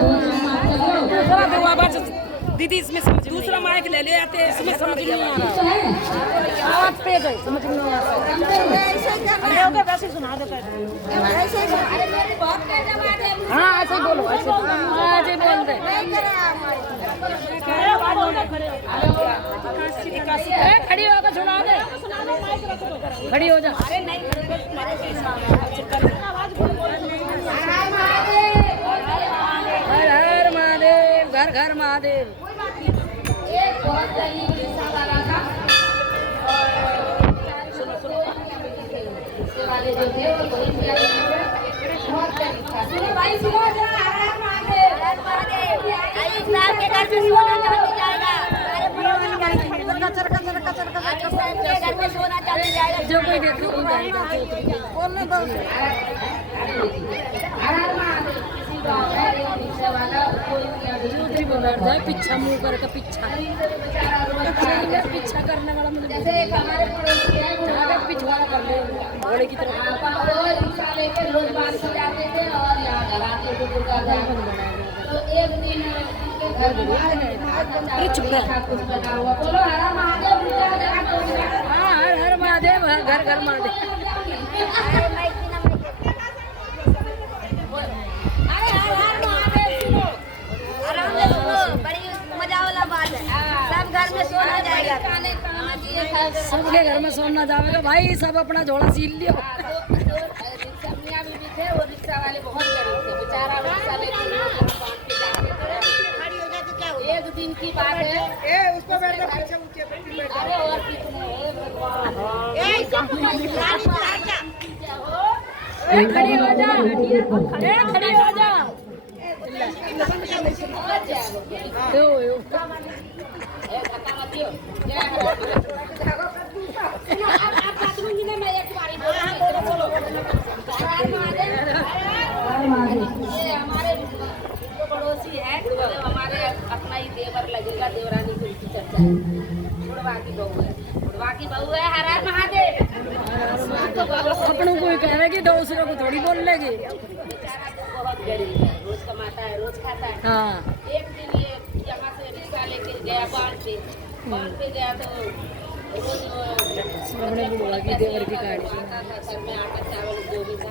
दूसरा दो आवाज दीदी इसमें समझ दूसरा माइक ले ले आते इसमें समझ नहीं आ रहा आवाज तेज है समझ नहीं आ रहा वैसे सुना देता है हाँ ऐसे बोलो ऐसे बोल दे खड़ी होकर सुना दे खड़ी हो जा हर हर महादेव घर घर महादेव एक बहुत गरीब रिक्शा वाला था रिक्शे वाले जो थे वो बहुत गरीब था सुनो भाई सुनो जरा हर हर महादेव आई साहब के घर में सोना चांदी जाएगा अरे कचर कचर कचर कचर घर में सोना चांदी जाएगा जो कोई देखे बोलने बोल हर हर महादेव किसी गांव है एक रिक्शा वाला कोई बोला पीछा मुंह करके पीछा पीछा करने वाला मुझे जैसे एक हमारे पड़ोसी है पिछवाड़ा कर ले घोड़े की तरफ वो रिक्शा लेके रोज बांध से जाते थे और यहाँ घर आते थे दुर्गा तो एक दिन उनके घर में कुछ बना हुआ बोलो हर हर महादेव हाँ हर हर महादेव घर घर महादेव घर में सोना जाएगा सबके घर में सोना जाएगा भाई सब अपना झोला सील लियो मियाँ बीबी थे वो रिक्शा वाले बहुत गरीब थे बेचारा रिक्शा लेके एक दिन की बात है उसको अरे और खड़ी हो जा खड़ी हो जा हमारे पड़ोसी है हमारे अपना ही देवर लगेगा देवरानी की उनकी चर्चा है बुढ़वा की बहू है हर हर महादेव अपनों को कह रहे कि दूसरों को थोड़ी बोल लेगी बहुत गरीब है रोज कमाता है रोज खाता है हाँ एक दिन ये यहाँ से रिक्शा लेके गया बांध पे गया तो रोज अपने बुढ़वा की देवर की गाड़ी घर में आटा चावल जो भी था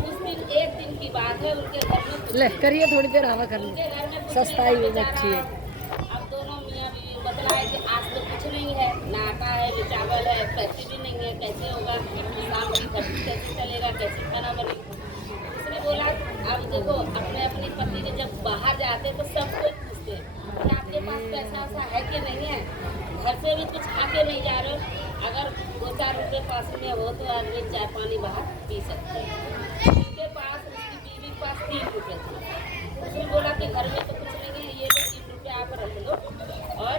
उस दिन एक दिन की बात है उनके घर में ले करिए थोड़ी देर हवा कर लो सस्ताई भी अच्छी है अब दोनों मियाँ बीवी बतलाए कि आज तो कुछ नहीं है ना आटा है ना चावल है पैसे भी नहीं है कैसे होगा शाम की सब्जी कैसे चलेगा कैसे खाना बनेगा उसने बोला अब देखो अपने अपनी पति के जब बाहर जाते तो सब कोई पूछते हैं कि आपके पास पैसा वैसा है कि नहीं है घर से भी कुछ खा के नहीं जा रहे हो अगर 2-4 रुपये पास में हो तो आदमी चाय पानी बाहर पी सकते हैं उनके पास उसकी बीवी के पास 3 रुपये थे उसने बोला कि घर में तो कुछ नहीं है ये तो 3 रुपये आप रख लो और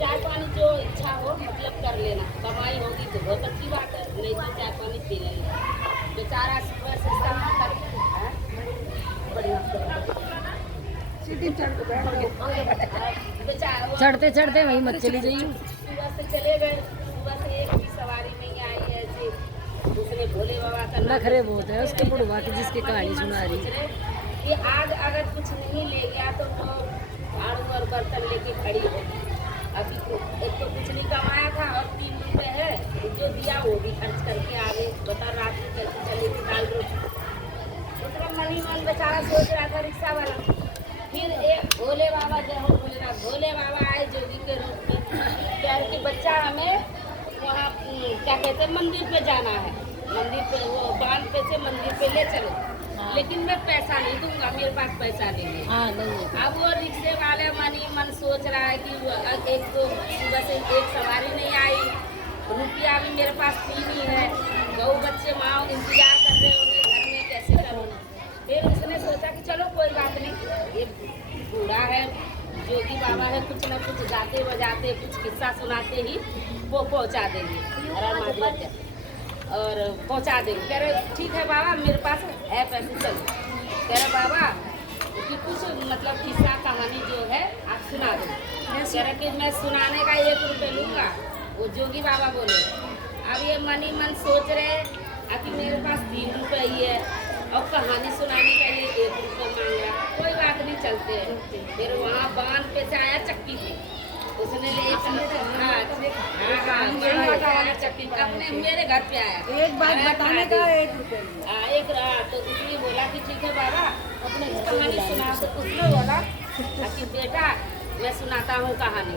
चाय पानी जो इच्छा हो मतलब कर लेना कमाई होगी तो बहुत अच्छी बात है नहीं तो चाय पानी पी लेंगे बेचारा सुबह से शाम तक चढ़ते चढ़ते वहीं मत चली जाइए सुबह से चले गए सुबह से एक भी सवारी नहीं आई ऐसे उसने भोले बाबा का नखरे बहुत है उसके बुढ़वा की जिसकी कहानी सुना रही है कि आज अगर कुछ नहीं ले गया तो वो झाड़ू और बर्तन लेके खड़ी हो अभी तो एक तो कुछ नहीं कमाया था और 3 रुपये है जो दिया वो भी खर्च करके आ गए बता रात में कैसे चलेगी दाल रोटी उसका मन ही मन बेचारा सोच रहा था रिक्शा वाला फिर एक भोले बाबा जय हो भोले बाबा आए जोगी के रूप में क्या है कि बच्चा हमें वहाँ क्या कहते हैं मंदिर पे जाना है मंदिर पे वो बांध पे से मंदिर पे ले चलो लेकिन मैं पैसा नहीं दूंगा मेरे पास पैसा नहीं है हाँ नहीं अब वो रिक्शे वाले मन ही मन सोच रहा है कि एक तो सुबह से एक सवारी नहीं आई रुपया भी मेरे पास नहीं है बहू बच्चे माँ इंतजार कर रहे होंगे घर में कैसे करूँ फिर उसने सोचा कि चलो कोई बात नहीं ये बूढ़ा है जोगी बाबा है कुछ ना कुछ गाते बजाते कुछ किस्सा सुनाते ही वो पहुंचा देंगे हर महादेव और पहुंचा देंगे कह रहे ठीक है बाबा मेरे पास है पैसे चलो कह रहे बाबा कि कुछ मतलब किस्सा कहानी जो है आप सुना दो कह रहे कि मैं सुनाने का 1 रुपये लूँगा वो जोगी बाबा बोले अब ये मन ही मन सोच रहे कि मेरे पास 3 रुपये ही है और कहानी सुनाने का ये 1 रुपये मांग रहा कोई बात नहीं चलते हैं। फिर वहाँ बांध पे से आया चक्की पे, उसने ले चक्की अपने मेरे घर पे आया। एक बात बताने का 1 रुपये एक रहा तो उसने बोला कि ठीक है बाबा अपने कहानी सुना। तो उसने बोला कि बेटा मैं सुनाता हूँ कहानी।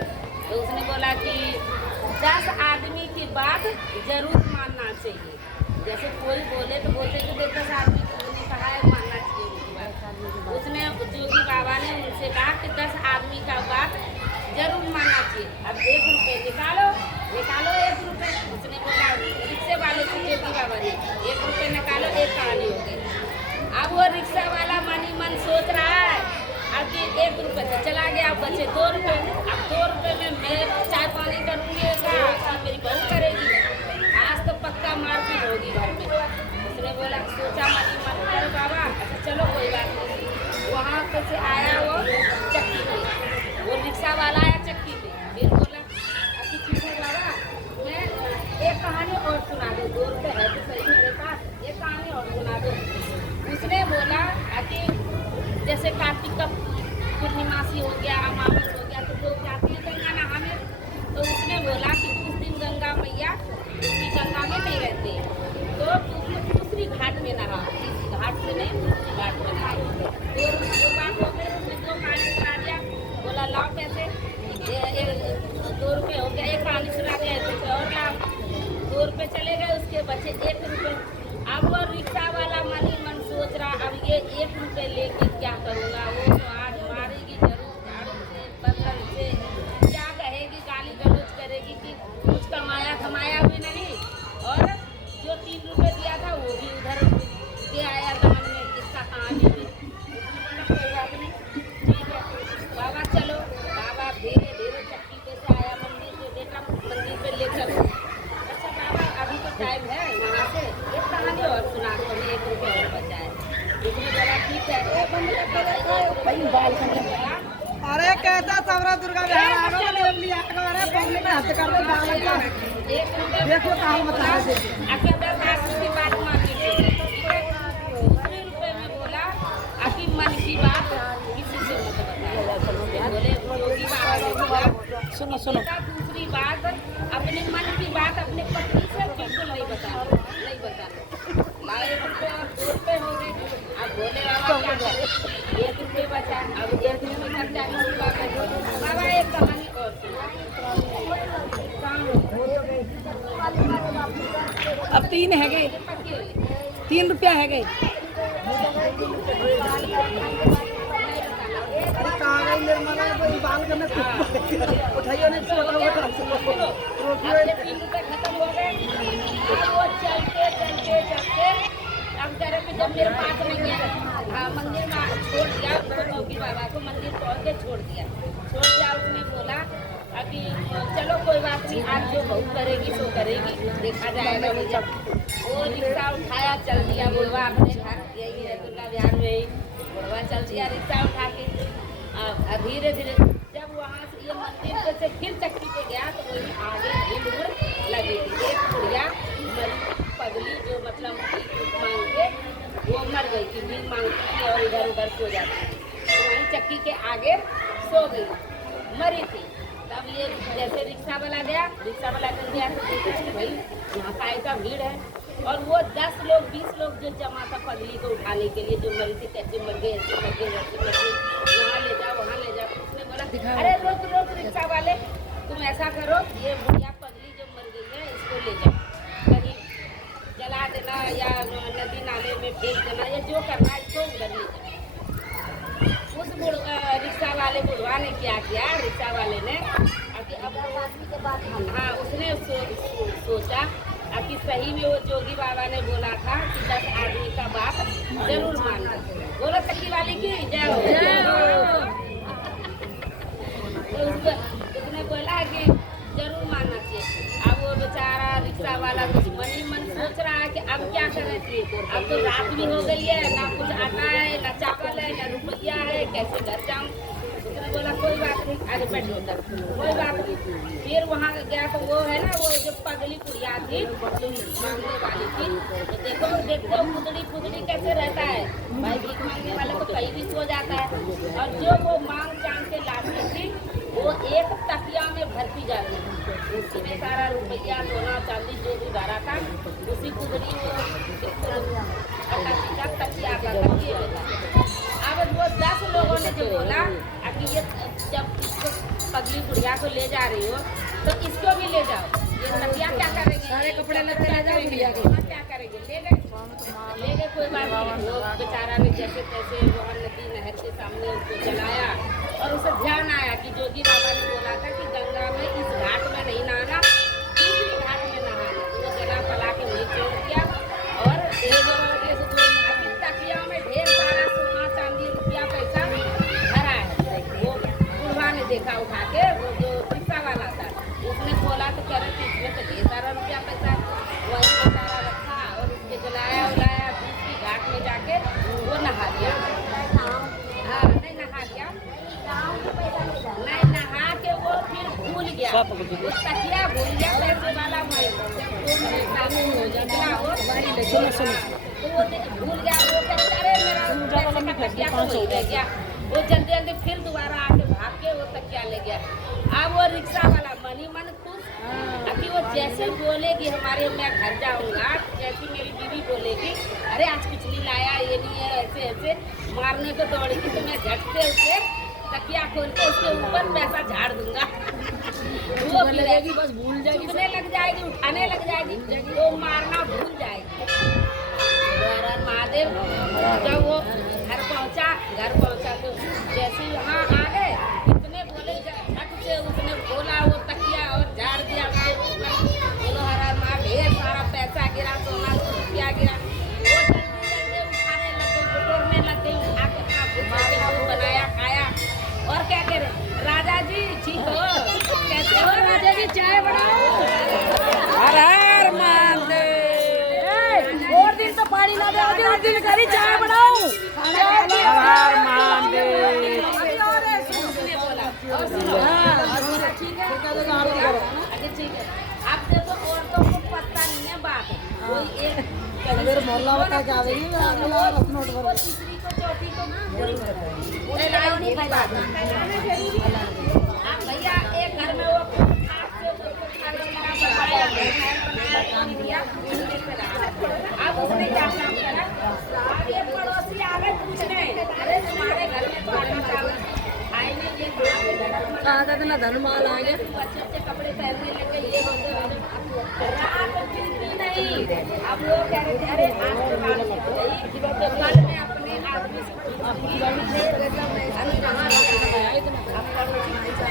तो उसने बोला कि 10 आदमी की बात जरूर मानना चाहिए। जैसे कोई बोले तो बोलते कि 10 आदमी ने कहा है मानना चाहिए उनकी बात। उसने जोगी बाबा ने उनसे कहा कि 10 आदमी का बात जरूर मानना चाहिए। अब 1 रुपये निकालो 1 रुपये। उसने बोला रिक्शे वाले से जोगी बाबा ने 1 रुपये निकालो, एक कहानी हो गई। अब वो रिक्शा वाला मन ही मन सोच रहा है अब कि 1 रुपये से चला गया, अब बचे 2 रुपये। अब 2 रुपये में मैं चाय पानी करूँगी मेरी बहू करेगी, आज तो पक्का मारपीट होगी घर में। उसने बोला सोचा मन ही मन कर बाबा अच्छा चलो कोई बात नहीं। वहाँ से आया वो चक्की पे, वो रिक्शा वाला आया चक्की पे। फिर बोला अभी ठीक है बाबा मैं एक कहानी और सुना दो, 2 रुपये है तो सही मेरे पास, एक कहानी और सुना दो। उसने बोला कि जैसे कार्तिक का पूर्णिमासी हो गया, अमावस हो गया तो लोग जाते हैं गंगा नहाने। तो उसने बोला कि उस दिन गंगा मैया उसकी गंगा में नहीं रहते, तो दूसरी घाट में नहा, इस घाट से नहीं दूसरी घाट में नहा। तो बात हो गई, उसने 2 कहानी सुना दिया। बोला लाओ पैसे 2 रुपये हो गया, एक कहानी सुना दिया और लाओ 2 रुपये चले गए, उसके बचे 1 रुपये। अब वो रिक्शा वाला मन ही मन सोच रहा अब ये 1 रुपये लेके क्या करूँगा। वो तो आज मारेगी जरूर झाड़ू से बर्तन से, क्या कहेगी गाली गलौज करेगी कि कुछ कमाया भी नहीं और जो 3 रुपये दिया था वो भी उधर दे आया दान में, इसका कहानी भी। कोई बात नहीं ठीक है बाबा चलो। बाबा धीरे धीरे चक्की पे से आया मंदिर पे, बेटा मंदिर पे ले चलो। अच्छा बाबा अभी तो टाइम है वहाँ से एक कहानी और सुना दो, 1 रुपये और बचा है। उसने बोला ठीक है। अरे कहता सबरा दुर्गा बिहार आगो ले लिया अरे पब्लिक में हाथ कर दे देखो कहां बता दे आके 10 आदमी की बात मान लीजिए। 2 रुपये में बोला आपकी मन की बात किसी से मत बताओ। बोले योगी बाबा ने बोला सुनो दूसरी बात अपने मन की बात अपने पत्नी से बिल्कुल नहीं बताना। 1 रुपये और 2 रुपये हो गए। अब बोले बाबा क्या करें, 1 रुपये बचा, अब 1 रुपये खर्चा बाबा एक कहानी और अब 3 है गए 3 रुपया है गए। अरे कहाँ गई निर्मला बाल करने उठाइए ने 3 रुपये खत्म हो गए। अब वो चलते अब करे कि जब मेरे पास नहीं है मंदिर में छोड़ दिया उसको, योगी बाबा को मंदिर पहुँच के छोड़ दिया। उसने बोला अभी चलो कोई बात नहीं, आज जो बहू करेगी सो करेगी, देखा जाएगा। वो जब वो रिक्शा उठाया चल दिया बुढ़वा अपने घर, यही है दुर्गा बिहार में ही बुढ़वा चल दिया रिक्शा उठा के। धीरे धीरे जब वहाँ से ये मंदिर पे से फिर चक्की पे गया तो वही आगे भीड़ लगी थी। एक बुढ़िया पगली जो मतलब मांग के वो मर गई थी, भीड़ मांगती थी और इधर उधर सो जाती थी। तो वहीं चक्की के आगे सो गई मरी थी। तब ये जैसे रिक्शा वाला गया तो देखा कि भाई यहाँ का भीड़ है और वो 10 लोग 20 लोग जो जमा था पगली को उठाने के लिए, जो मरी थी कैसे मर गए ऐसे मर गए वैसे मर गए, यहाँ ले जाओ वहाँ ले जाओ। उसने बोला अरे रोक रिक्शा वाले तुम ऐसा करो ये बुढ़िया पगली जो मर गई है इसको ले जाओ, कहीं जला देना या नदी नाले में फेंक देना या जो करना इसको उधर ले जाओ। उस रिक्शा वाले बुढ़वा ने क्या किया, रिक्शा वाले ने अब के बाद हाँ उसने सोचा कि सही में वो जोगी बाबा ने बोला था कि 10 आदमी का बात जरूर मानना। बोलो चक्की वाले की जय हो। तो उसने बोला कि जरूर मानना चाहिए। अब वो बेचारा रिक्शा वाला कुछ मन ही मन सोच रहा है कि अब क्या करना चाहिए, अब तो रात भी हो गई है, ना कुछ आता है ना चावल है ना रुपया है, कैसे घर जाऊँ। उसने उसने बोला कोई बात नहीं, आगे बैठ लो उधर, कोई बात नहीं। फिर वहाँ गया तो वो है ना, वो जो पगली कुड़िया थी मांगने वाली थी, तो देखो देखो पुतड़ी पुतड़ी कैसे रहता है भाई, भीख मांगने वाले तो कहीं भी सो जाता है। और जो वो मांग चांग के लाती थी वो एक तकिया में भरती जाती थी, उसी में सारा रुपया सोना चांदी जो भी भरा था उसी कुदरी तकिया का तकिए में। अब वो 10 लोगों ने जो बोला कि ये जब इसको पगली बुढ़िया को ले जा रही हो तो इसको भी ले जाओ, ये तकिया क्या करेंगे, सारे कपड़े लत्ते ले जाओ बुढ़िया के, क्या करेंगे, ले गए कोई बात नहीं। वो बेचारा भी जैसे तैसे वहाँ नदी नहर के सामने उसको जलाया और उसे ध्यान आया कि जोगी बाबा ने बोला था कि गंगा में इस घाट में नहीं नहाना, दूसरी घाट में नहाना, तो वो जला पला के वहीं छोड़ दिया। और तकिया में ढेर सारा सोना चांदी रुपया पैसा भरा है। वो बुढ़वा ने देखा उठा के, वो जो रिक्शा वाला था उसने खोला तो कह रहे इसमें तो ढेर सारा रुपया पैसा वही सारा रखा और उसके जलाया उलाया, दूसरी घाट में जाके वो नहा लिया। हाँ नहीं नहा लिया, नहीं नहा के वो फिर भूल गया, वो तकिया भूल गया, पैसे वाला तो वो भूल गया। वो कहते अरे मेरा तकिया तो वही रह गया। वो जल्दी जल्दी फिर दोबारा आके भाग के वो तकिया ले गया। अब वो रिक्शा वाला मनी मन खुश कि वो जैसे बोलेगी हमारे मैं घर जाऊंगा, जैसी मेरी बीवी बोलेगी अरे आज कुछ नहीं लाया, ये नहीं है, ऐसे ऐसे मारने को दौड़ेगी तो मैं झट से उसे तकिया खोल के उसके ऊपर पैसा झाड़ दूंगा। वो लगेगी बस भूल जाएगी, चुभने लग जाएगी, उठाने लग जाएगी, वो मारना भूल जाएगी। महादेव जब वो घर पहुंचा तो जैसे वहाँ आ गए इतने बोले झट से उसने खोला वो तकिया और झाड़ दिया उसके ऊपर। बोलो हर माँ, ढेर सारा पैसा गिरा, सोना रुपया गिरा। वो जल्दी जल्दी उठाने लग गई, बटोरने लग गई, उठा के अपना भूख बनाया खाया। और क्या कह रहे राजा जी, ठीक हो, कैसे हो राजा जी, चाय बनाओ। हर हर महादेव, और दिन तो पानी ना दे, और दिन करी चाय बनाओ। हर हर महादेव। ठीक है, अब देखो औरतों को पता नहीं है बात, कोई एक मोहल्ला बता क्या तीसरी को चौथी को भैया एक घर में वो अब उसने क्या काम करा, अब ये पड़ोसी आ गए पूछने अरे तुम्हारे घर में तो आटा चावल खाए नहीं, ये ना धनमाल आ गया, अच्छे अच्छे कपड़े पहनने लगे, ये रात नहीं। अब वो कह रहे थे अरे आज तो कल में अपने आदमी से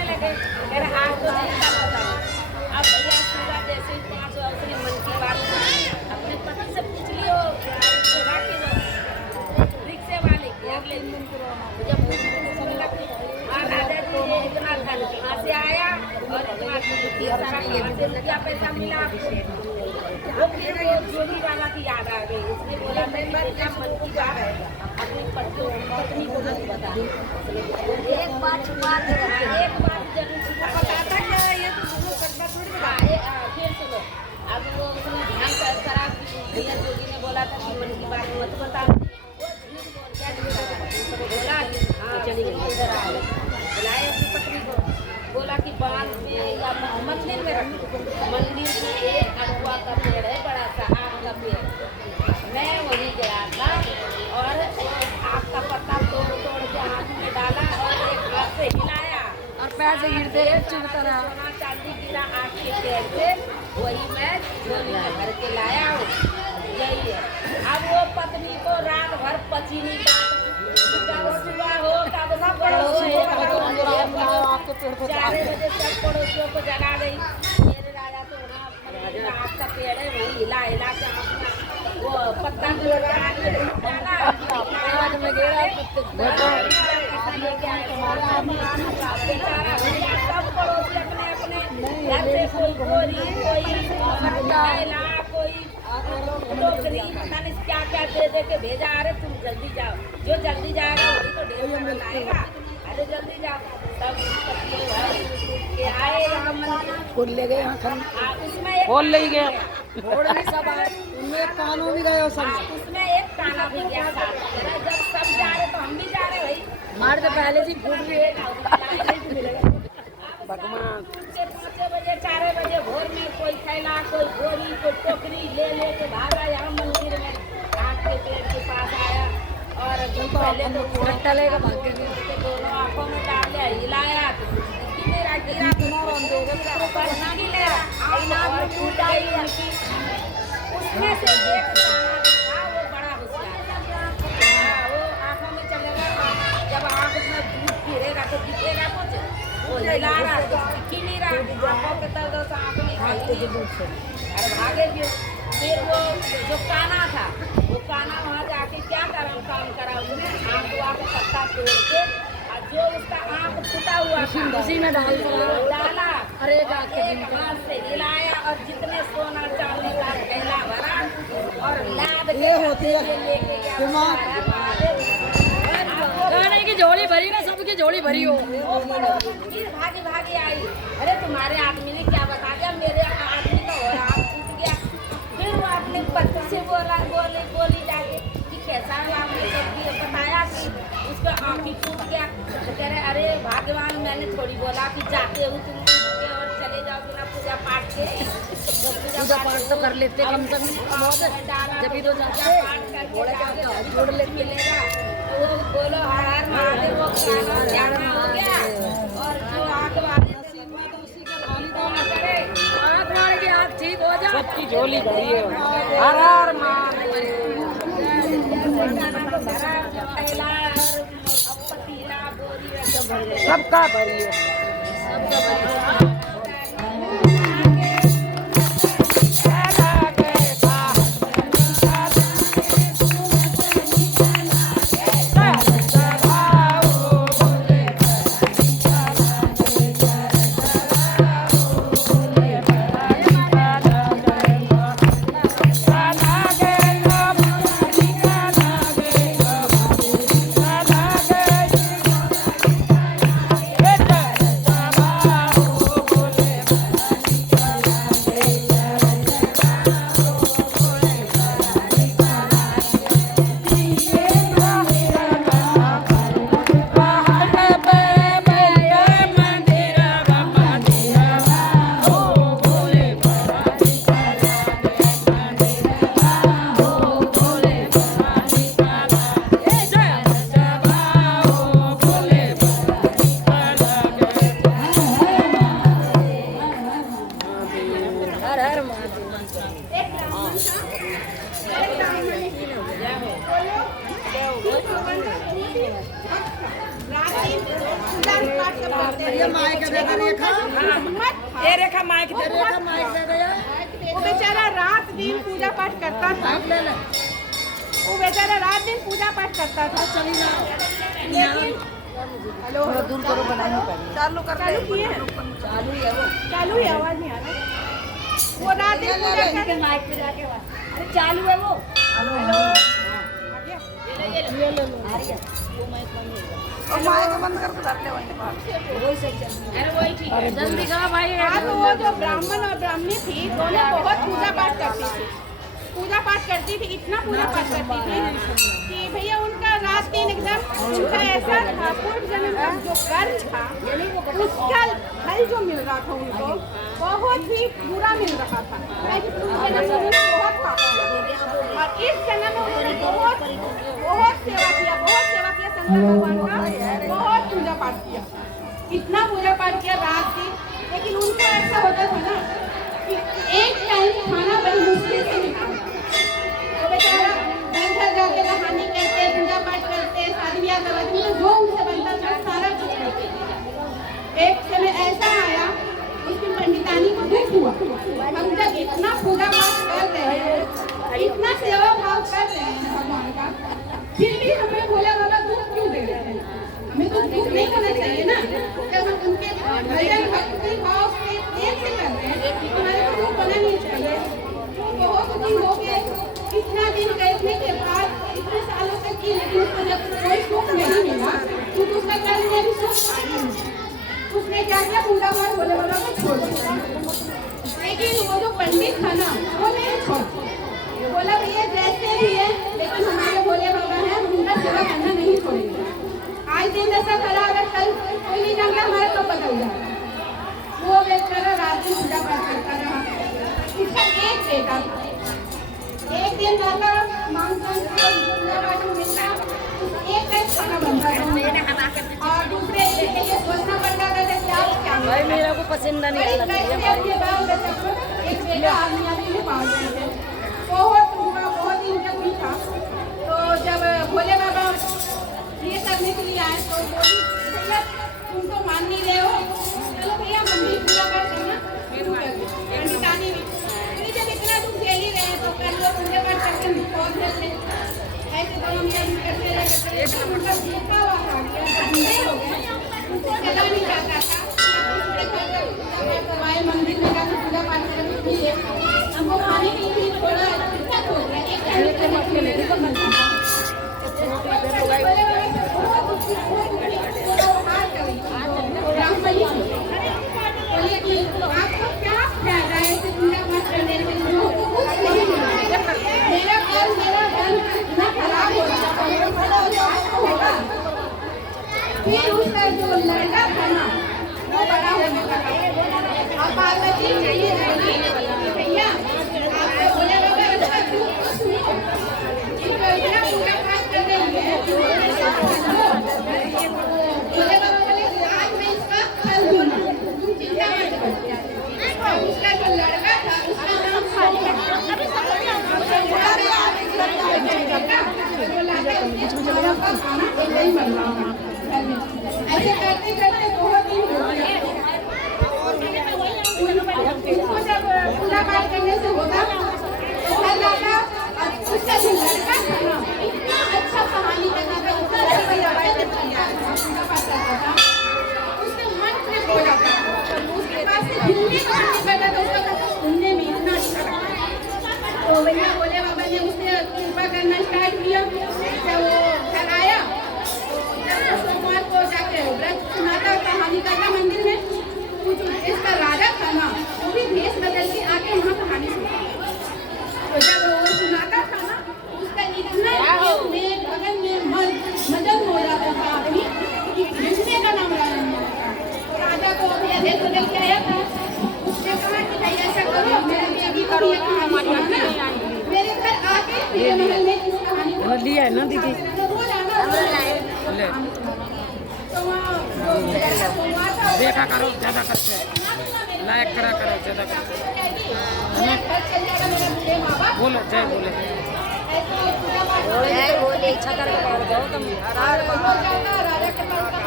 लगे, कह रहे आज तो नहीं कर बताओ। अब भैया पूरा जैसे 5 अपने मन की बात अपने पति से पूछ लियो, रिक्शे वाले की अगले जब राजा जी ये इतना धन कहाँ से आया और इतना सारा रुपया पैसा मिला आपको। वो फिर वो जोगी वाला की याद आ गई, उसने बोला मैं बेटा मन की बात है अपनी पत्नी को नहीं बता, एक बात छुपा के एक बात जरूर छुपा बताता है ये फिर सुनो। अब वो उसने ध्यान करा, भैया जोगी ने बोला था कि मन की बात मत बता, बोला हाँ चली गई, इधर आओ, बुलाए अपनी पत्नी को, बोला कि बांध में या मंदिर में रखो, मंदिर में एक अड़ुआ का पेड़ है, बड़ा सा आम का पेड़, मैं वहीं गया था और आम का पत्ता तोड़ तोड़ के हाथ में डाला और एक हाथ से हिलाया और पैर से गिरते चुभता रहा, सोना चांदी गिरा आग के पेड़ से, वही मैं झोली में भर के लाया हूँ, यही है। अब वो पत्नी को रात भर पची नहीं बात, सुबह हो कब सब पड़ोसियों को 4 बजे सब पड़ोसियों को जगा गई, मेरे राजा तो वहाँ आग का पेड़ है वहीं हिला हिला के अपना वो पत्ता सब पड़ोसी अपने अपने घर से कोई गोरी कोई टोकरी पता नहीं क्या क्या दे के भेजा, अरे तुम जल्दी जाओ, जो जल्दी जाएगा वही तो ढेर सारा लाएगा। अरे जल्दी जाओ तब के आए राम मंदिर खोल ले गए यहाँ खन उसमें एक खोल ले गए छोड़ नहीं सब आए उनमें कानों भी गए सब उसमें एक ताला भी गया था जब सब जा रहे तो हम भी जा रहे भाई मार तो पहले से फूट गए भगवान 5 बजे 4 बजे भोर में कोई थैला कोई बोरी कोई टोकरी ले के भागा यहाँ मंदिर में आग के पेड़ के पास आया और पहले तो टलेगा भाग के दोनों आंखों में डाल लिया हिलाया तो मेरा गिरा पढ़ना भी ले इनाम में टूट गई उनकी उसमें से एक ताला था वो बड़ा होशियार था वो आंखों में चलेगा जब आंख में दूध गिरेगा तो दिखेगा कुछ वो हिला रहा तो दिख नहीं रहा आंखों के दर्द से आंख नहीं खाती अरे भागे भी फिर वो जो काना था वो काना वहाँ जाके क्या काम करा उसने आंख वाँख पत्ता तोड़ के और जो उसका आंख फुटा हुआ था उसी में डाला अरे एक हाथ से हिलाया और जितने सोना चांदी का थैला भरा और लाद के होती है लेके गया गाने की झोली भरी ना सबकी झोली भरी हो फिर भागी भागी आई अरे तुम्हारे आदमी ने क्या बता दिया मेरे आदमी का और हाथ टूट गया फिर वो अपने पति से बोली जाके कि कैसा है आपने सब बताया कि उसका आँख ही टूट गया तो कह रहे अरे भगवान मैंने थोड़ी बोला कि जाते हो तुम और चले जाओ बिना पूजा पाठ के पूजा पाठ तो कर लेते कम से कम जब भी तो जाते जोड़ ले मिलेगा वो बोलो हर हर महादेव वो गाना हो गया और जो आग वाले आँख वाले की आँख ठीक हो जाए सबकी झोली भरी है हर हर सबका भरी है सबका भरी है वो बेचारा रात दिन पूजा पाठ करता था वो बेचारा रात दिन पूजा पाठ करता था लेकिन हेलो दूर करो बनाने चालू किए हैं चालू है आवाज नहीं आ रहा वो रात दिन पूजा करके माइक पे जाके अरे चालू है वो हेलो और माइक बंद करके रख ले वही सही चल वही ठीक है जल्दी करो भाई तो वो जो ब्राह्मण और ब्राह्मणी थी दोनों बहुत पूजा पाठ करती थी इतना पूजा पाठ करती थी कि भैया उनका रात दिन एकदम उनका ऐसा था पूर्व जन्म का जो कर्म था उसका फल जो मिल रहा था उनको बहुत ही बुरा मिल रहा था पूर्व जन्म में उन्होंने बहुत पाप किया और इस जन्म में उन्होंने बहुत सेवा किया शंकर भगवान का बहुत पूजा पाठ किया इतना पूजा पाठ किया रात दिन लेकिन उनको ऐसा होता था ना कि एक टाइम खाना बड़ी मुश्किल से मिलता तो बेचारा घर जाके कहानी करते पूजा पाठ करते शादी ब्याह करवाते जो उनसे बनता था सारा कुछ करते एक समय ऐसा आया उसकी पंडितानी को दुख हुआ हम जब इतना पूजा पाठ कर रहे हैं इतना सेवा भाव कर रहे हैं भगवान का फिर भी हमें बोला बाबा दुख क्यों दे रहे हैं हमें तो दुख नहीं करना चाहिए ना जब हम उनके भजन भक्ति भाव से प्रेम से कर रहे हैं हमारे को दुख बना नहीं चाहिए बहुत दिन हो गए इतना दिन कहने के बाद इतने सालों तक की लेकिन उसको जब कोई सुख नहीं मिला तो उसका कर्म ने भी उसने क्या किया, पूजा पाठ भोले बाबा को छोड़ दिया। लेकिन वो जो पंडित था ना, वो नहीं छोड़ा, बोला भैया जैसे भी है लेकिन हमारे भोले बाबा हैं, हम उनका सेवा करना नहीं छोड़ेंगे। आज दिन ऐसा खड़ा, अगर कल कोई नहीं जाएगा हमारा तो बदल जाएगा। वो बेचारा रात दिन पूजा पाठ करता रहा। उसका एक बेटा था, एक दिन जाता मांगता पूजा पाठ में मिलता, एक टाइम खाना बनता था और दूसरे दिन के लिए सोचना पड़ता था कि क्या भाई मेरा को पसंद नहीं एक बेटा आदमी में पाल रहे थे। बहुत दिन तक नहीं था। तो जब भोले बाबा ये करने के लिए आए तो बोली भैया तुम तो मान नहीं रहे हो, चलो भैया मंदिर पूजा पाठ करना शुरू कर दो। पंडितानी भी जब इतना तुम खेल ही रहे तो कर लो, पूजा पाठ करके पहुँच जाते। ऐसे तो हम करते रहे, उनका देखा हुआ था हो गया, उनको चला नहीं जाता था। करवाए मंदिर में जाकर पूजा पाठ करके हमको खाने के लिए थोड़ा दिक्कत हो गया। एक आपको क्या फायदा है पूजा पाठ करने से? मेरा घर इतना खराब हो होगा। फिर उसका जो लड़का था ना वो बड़ा होने लगा। अब पार्वती चाहिए भैया आप बोले बाबा अच्छा सुनो, इनको इतना पूजा पाठ कर रही है, बोले बाबा बोले आज मैं इसका फल दूंगा, तुम चिंता मत करो। उसका जो लड़का था उसका नाम ऐसे करते करते बहुत दिन हो गया। उसको जब पूजा पाठ करने से होगा तो घर लाता और उसका जो लड़का था ना इतना अच्छा कहानी करना था, उसका उसका मन से बोला था, उसके पास से हिंदी करता था, उसका सुनने में इतना अच्छा लगता। तो भैया भोले बाबा ने उससे कृपा करना स्टार्ट किया। जब वो घर आया तो सोमवार को जाके व्रत सुनाता, कहानी करता मंदिर में। इसका राजा था ना वो भी भेष बदल के आके वहाँ कहानी सुनाता। तो जब वो सुनाता था ना उसका इतना में गगन में मदन हो जाता था आदमी कि कृष्ण का नाम तो राजा को अभी भेष बदल के आया था। उसने कहा कि भाई ऐसा करो, मेरा बेटी को ये कहानी सुनाना, मेरे घर आके मेरे महल में इस कहानी लिया है ना दीदी, देखा करो ज्यादा करते, लाइक करा करो ज्यादा करते। बोलो जय बोले, जय बोले, इच्छा करके बैठ जाओ तुम,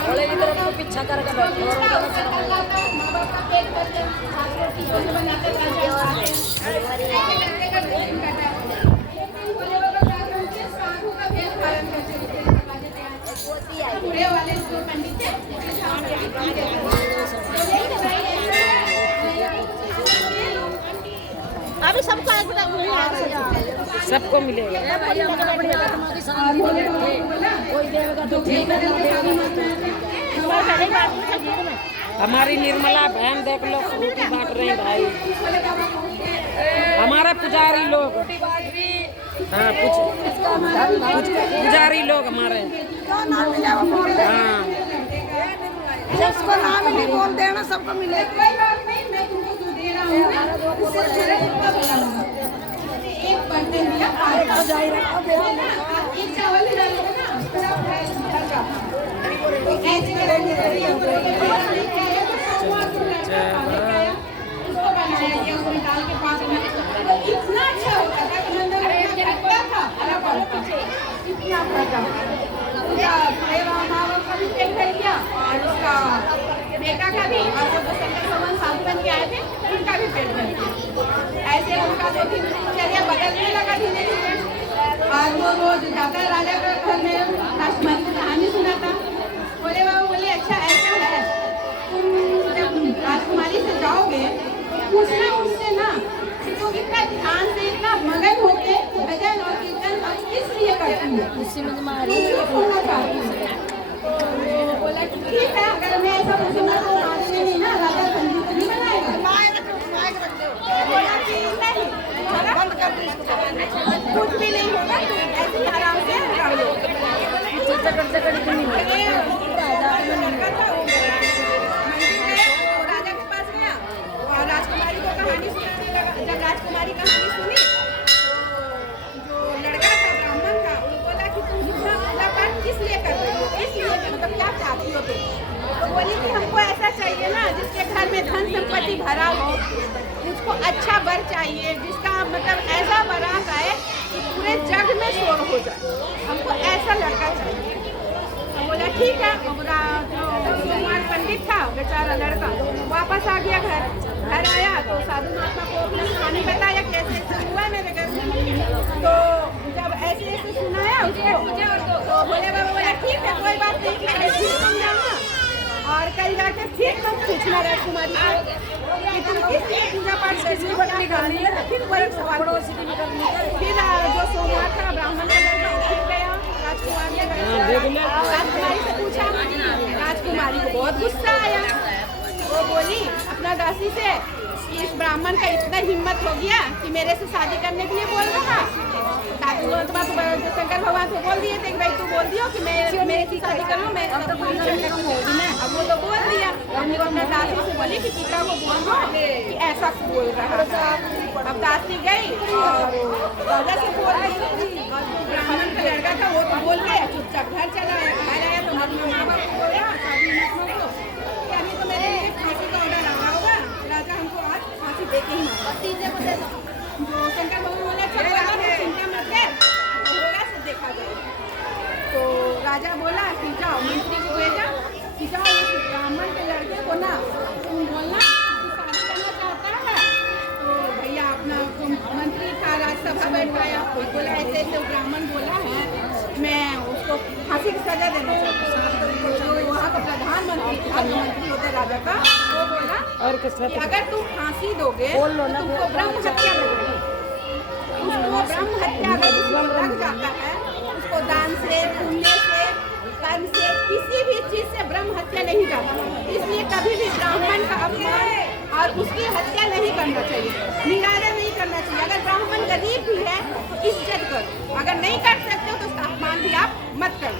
बोले इधर को पीछा करके बैठो। वाले जो पंडित थे अभी सबको सबको मिलेगा, कोई देगा तो ठीक है। हमारी निर्मला बहन देख लो फ्रूटी बांट रही भाई, हमारा पुजारी लोग, हाँ पुजारी लोग हमारे, हाँ जिसको नाम नहीं बोल देना सबको मिलेगा। एक बर्तन दिया, एक चावल भी डालोगे ना ऐसे उसको बनाया गया, उसको निकाल के पास इतना अच्छा होता था कि अंदर था हरा पड़ता, इतना किया और उसका बेटा का भी, और वो शंकर भगवान साधु बन के आए थे उनका भी पेट भर गया। ऐसे उनका जो दिनचर्या बदलने लगा धीरे धीरे, और वो रोज जाता राजा के घर में राजकुमारी की कहानी सुनाता। बोले बाबा बोले अच्छा ऐसा है, तुम जब राजकुमारी से जाओगे तो पूछना उससे ना तो इतना ध्यान से इतना मगन होके भजन और कीर्तन किस लिए करती है, उससे बोला ठीक लड़का था वो मंदिर गया, वो राजा के पास गया और राजकुमारी को कहानी सुनाने लगा। जब राजकुमारी कहानी सुनी तो जो लड़का था ब्राह्मण था वो बोला कि तुम इतना पूजा पाठ किस लिए कर रही हो, इसलिए कि मतलब क्या चाहती हो तुम? तो बोली कि हमको ऐसा चाहिए ना जिसके घर में धन संपत्ति भरा हो, जिसको अच्छा वर चाहिए, जिसका मतलब ऐसा बारात आए कि पूरे जग में शोर हो जाए, हमको ऐसा लड़का चाहिए। तो बोला ठीक है। हमारा जो सोमवार पंडित था बेचारा लड़का वापस आ गया घर आया तो साधु महात्मा को अपनी कहानी बताया कैसे ऐसे हुआ मेरे घर में। तो जब ऐसे ऐसे सुनाया उसको तो बोले बाबा बोला ठीक है कोई बात नहीं, मैं ठीक समझाऊंगा और कल जाके फिर तुम पूछना राजकुमारी कि तुम किस लिए पूजा पाठ करनी है, फिर वही सवाल फिर जो सोमवार था ब्राह्मण का लड़का फिर गया राजकुमारी से पूछा। राजकुमारी को बहुत गुस्सा आया, वो बोली अपना दासी से कि इस ब्राह्मण का इतना हिम्मत हो गया कि मेरे से शादी करने के लिए बोल रहा। शंकर भगवान को बोल दिए थे कि भाई तू बोल दियो कि मैं मेरे की शादी कर लूँ, मैं अब वो तो बोल दिया। हमने अपना दासी से बोली कि पिता को बोल दो कि ऐसा बोल रहा था। अब दासी गई और राजा से बोल रही और जो ब्राह्मण का लड़का था वो तो बोल गया चुपचाप घर चला आया। घर आया तो अपने माँ बाप को बोला शादी को कि अभी तो मेरे लिए फांसी का ऑर्डर आ रहा होगा, राजा हमको आज फांसी दे के ही मारा। जो शंकर भगवान बोला चलो चिंता मत कर, होगा सब देखा जाएगा। तो राजा बोला कि जाओ मंत्री को भेजा कि जाओ इस ब्राह्मण के लड़के को ना तुम बोलना कि शादी करना चाहता है। तो भैया अपना मंत्री था राज्यसभा बैठाया, बोला ऐसे ऐसे ब्राह्मण बोला है मैं उसको फांसी की सजा देना चाहता हूँ। जो वहाँ का प्रधानमंत्री मंत्री होता राजा का वो बोला कि अगर तुम फांसी दोगे तो तुमको ब्रह्म हत्या लगेगी। उसको ब्रह्म हत्या अगर उसको लग जाता है उसको दान से पुण्य से कर्म से किसी भी चीज से ब्रह्म हत्या नहीं जाता। इसलिए कभी भी ब्राह्मण का अपमान और उसकी हत्या नहीं करना चाहिए, निरादर नहीं करना चाहिए। अगर ब्राह्मण गरीब भी है तो इज्जत करो, अगर नहीं कर सकते हो तो उसका अपमान भी आप मत करो,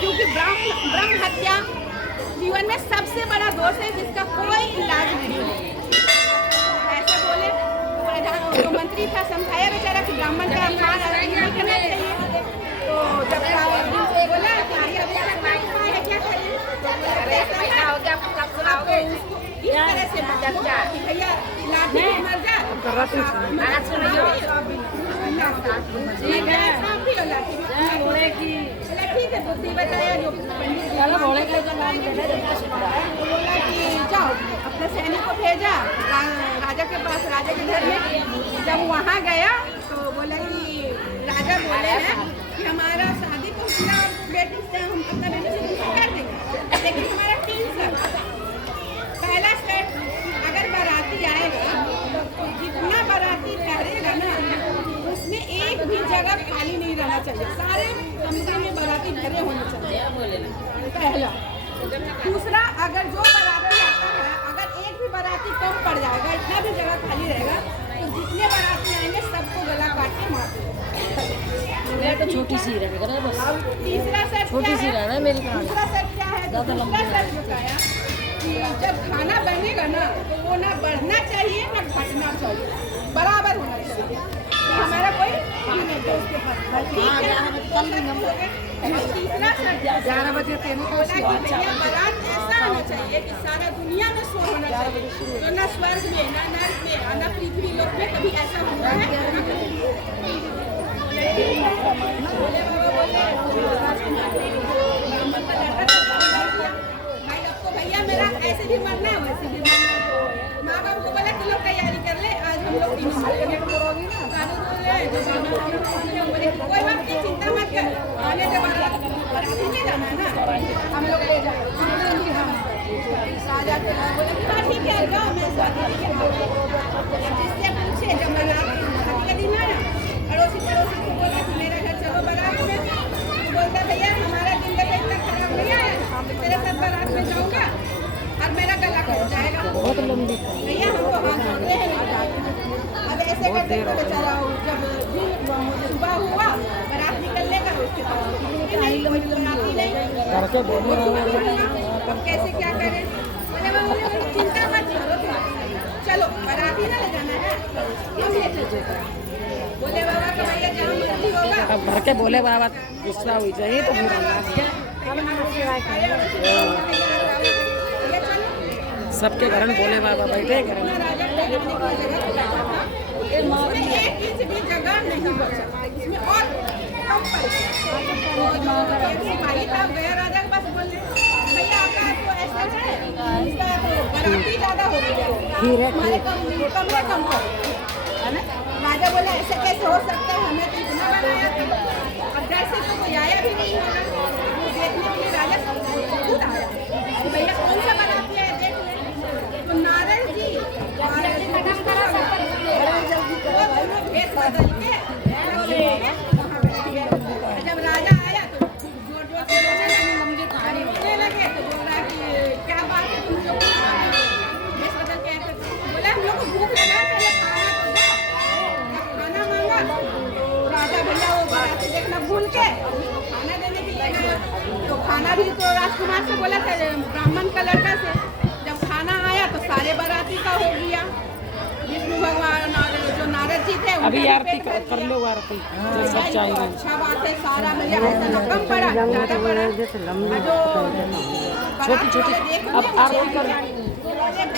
क्योंकि ब्रह्म हत्या जीवन में सबसे बड़ा दोष है जिसका कोई इलाज नहीं है। ऐसा बोले जो मंत्री था समझाया बेचारा कि ब्राह्मण का अपमान नहीं करना चाहिए। तो जब बोला क्या करिए इस तरह से भैया लाठी मर जा ठीक है बुद्धि बताया जो बोला कि जाओ अपने सैनिक को भेजा राजा के पास, राजा के घर में। जब वहाँ गया तो बोला कि राजा बोले हैं कि हमारा शादी तो किया बेटी से, हम अपना बेटी से दूसरा कर देंगे, लेकिन हमारा 3 शर्त। पहला शर्त अगर बाराती आएगा तो जितना बाराती ठहरेगा ना उसमें एक भी जगह खाली नहीं रहना चाहिए, सारे कमरे में बाराती भरे होने चाहिए, पहला। दूसरा अगर जो बाराती आता है अगर एक भी बाराती कम पड़ जाएगा, इतना भी जगह खाली रहेगा तो जितने बाराती आएंगे सबको गला काट के मार देगा। तो छोटी सी रहेगा ना बस। तीसरा शर्त छोटी सी रहना है मेरी कहानी। दूसरा शर्त क्या है? दूसरा शर्त बताया कि जब खाना बनेगा ना तो वो ना बढ़ना चाहिए ना घटना चाहिए, बराबर होना चाहिए। हमारा कोई नहीं है उसके पास, ठीक है। तीसरा शर्त 11 बजे बारात ऐसा आना चाहिए कि सारा दुनिया में शोर होना चाहिए, तो ना स्वर्ग में ना नर्क में ना पृथ्वी लोक में कभी ऐसा हुआ है। भाई अब तो भैया मेरा ऐसे भी मरना है वैसे भी मरना है। माँ बाप को बोला कि लोग तैयारी कर ले, आज हम लोग कोई बात नहीं चिंता मत कर, आने के बाद बराती नहीं जाना है ना, हम लोग ले जाएंगे। राजा के बोले हाँ ठीक है जाओ मैं जिससे पूछे जब शादी का दिन आया अड़ोसी पड़ोसी को बोला कि मेरा घर चलो बारात में, बोलता भैया हमारा दिन का इतना खराब नहीं आया, तेरे साथ बारात में जाऊँगा और मेरा गला कट जाएगा। बहुत लंबी भैया हमको हाथ जोड़ रहे हैं। अब ऐसे करते बेचारा जब सुबह हुआ बारात निकलने का उसके करके बोले अब कैसे क्या करें? बोले चिंता मत करो तुम, चलो बाराती ना ले जाना है, हम ले चलते। बोले बाबा का भैया जहाँ मर्जी होगा। अब भर के बोले बाबा गुस्सा हुई चाहिए तो सबके घर में बोले बाबा बैठे घर में। एक इंच भी जगह नहीं बचा इसमें और कम पैसे। गया राजा के पास बोले भैया आपका तो ऐसा है, इसका तो बाराती ज्यादा हो गया, हमारे कमरे कम करो, है ना। राजा बोला ऐसे कैसे हो सकता है, हमें तो इतना बनाया था। अब जैसे तो कोई आया भी नहीं होगा, वो देखने के लिए राजा खुद आया कि भैया कौन सा बनाती है देख ले। तो नारद जी भेद बदल के जब राजा आया तो जोर जोर से रोने लगे। तो बोल रहा कि क्या बात है तुम लोग भेद बदल के? बोला हम लोग को भूख लगा, पहले खाना तो दो। खाना मांगा राजा भैया, वो बाराती देखना भूल के खाना देने के लिए गया। तो खाना भी तो राजकुमार से बोला था, ब्राह्मण का लड़का से। जब खाना आया तो सारे बाराती का हो गया। विष्णु भगवान और जो नारद जी थे अभी आरती कर लो आरती जो सब चाहिए। अच्छा बात है, सारा भैया ऐसा ना कम पड़ा, ज्यादा पड़ा। जो छोटी छोटी अब आरती कर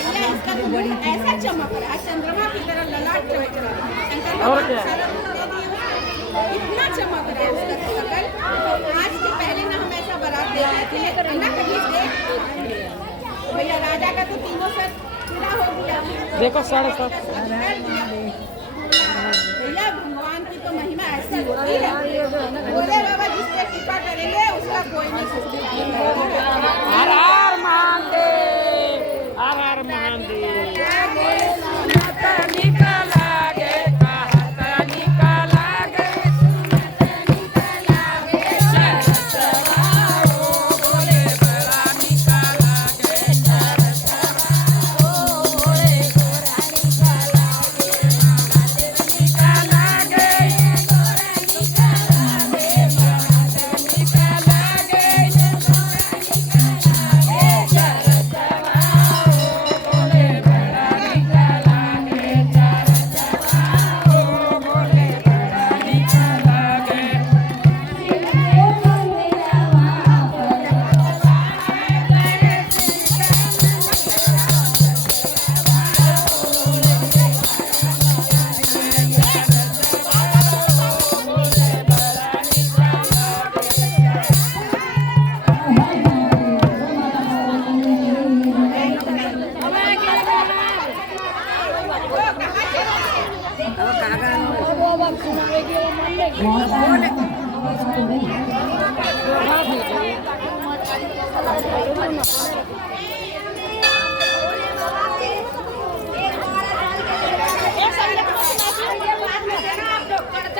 भैया इसका तो मुंह ऐसा चमक रहा है, चंद्रमा की तरह ललाट चमक रहा है। शंकर और भगवान क्या? इतना चमक रहा है उसका शकल। आज के पहले ना हम ऐसा बारात देखते थे ना कहीं देख। भैया राजा का तो तीनों सर पूरा हो गया। देखो 7:30 भैया भगवान की तो महिमा ऐसी होती है। बोले बाबा जिससे कृपा करेंगे उसका कोई नहीं सोचेगा। हर हर महादेव, हर हर महादेव।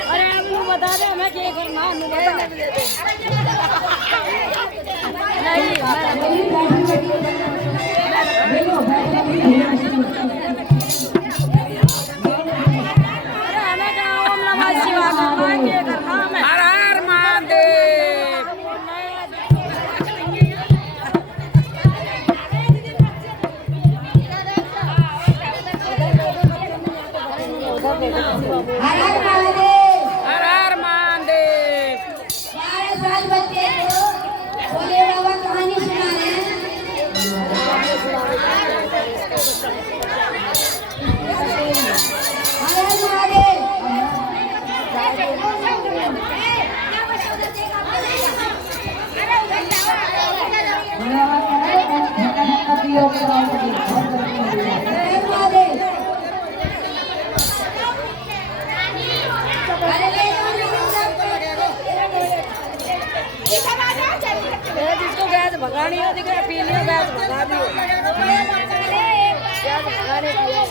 अरे आप बता दे हमें क्या करना है, बता हर हर महादेव। हर हर महादेव। 12 साल बच्चे को भोले बाबा कहानी सुना रहे हैं। हर हर महादेव। जिसको गैस भगानी हो दिख रहा है, पीली हो गैस भगा दी हो। गैस भगाने के लिए